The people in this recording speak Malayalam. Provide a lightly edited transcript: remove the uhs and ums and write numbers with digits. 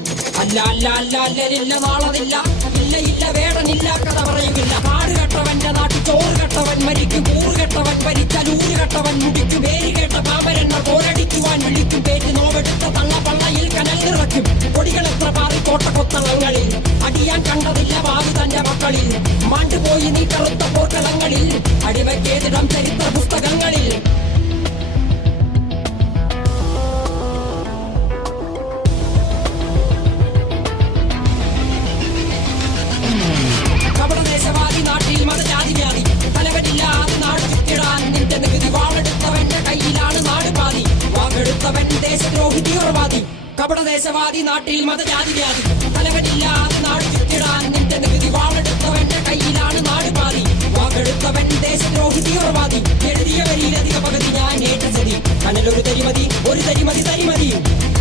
അല്ല അല്ല അല്ല അല്ലലില്ല നാളതില്ല, ഇല്ല ഇല്ല വേടനില്ല കഥ പറയുകില്ല. കാട് കെട്ടവന്റെ നാട്ടിൽ ചോറ് കെട്ടവൻ മരിക്കും, കൂറ് കെട്ടവൻ ഭരിച്ചാൽ ഊര് കെട്ടവൻ മുടിക്കും. പേര് കേട്ട പാമ്പരെണ്ണ പോരടിക്കുവാൻ വിളിക്കും, പേറ്റ് നോവെടുത്ത തള്ള പള്ളയിൽ കനൽ നിറയ്ക്കും. കൊടികൾ എത്ര പാറി കോട്ടക്കൊത്തളങ്ങളിൽ, അടിയാൻ കണ്ടതില്ല ഭാവി തന്റെ മക്കളിൽ. മാണ്ടുപോയി നീ കറുത്ത പോർക്കളങ്ങളിൽ, അടിവയ്ക്കേതിടം ചരിത്ര പുസ്തകങ്ങളിൽ. കപടദേശവാദി നാട്ടിൽ മതജാതി വ്യാധി, തലവനില്ലാതെ നാട് ചുറ്റിടാൻ നിന്റെ നികുതി. വാളെടുത്തവന്റെ കയ്യിലാണ് നാട് പാതി, വാക്കെടുത്തവൻ ദേശദ്രോഹി തീവ്രവാദി. കപടദേശവാദി നാട്ടിൽ മതജാതി വ്യാധി, തലവനില്ലാതെ നാട് ചുറ്റിടാൻ നിന്റെ നികുതി. വാളെടുത്തവന്റെ കയ്യിലാണ് നാട് പാതി, വാക്കെടുത്തവൻ ദേശദ്രോഹി തീവ്രവാദി. എഴുതിയ വരിയിലധിക പകുതി ഞാൻ ഏറ്റ ചതി, കനലൊരു തരിമതി ഒരു തരിമതി തരിമതി.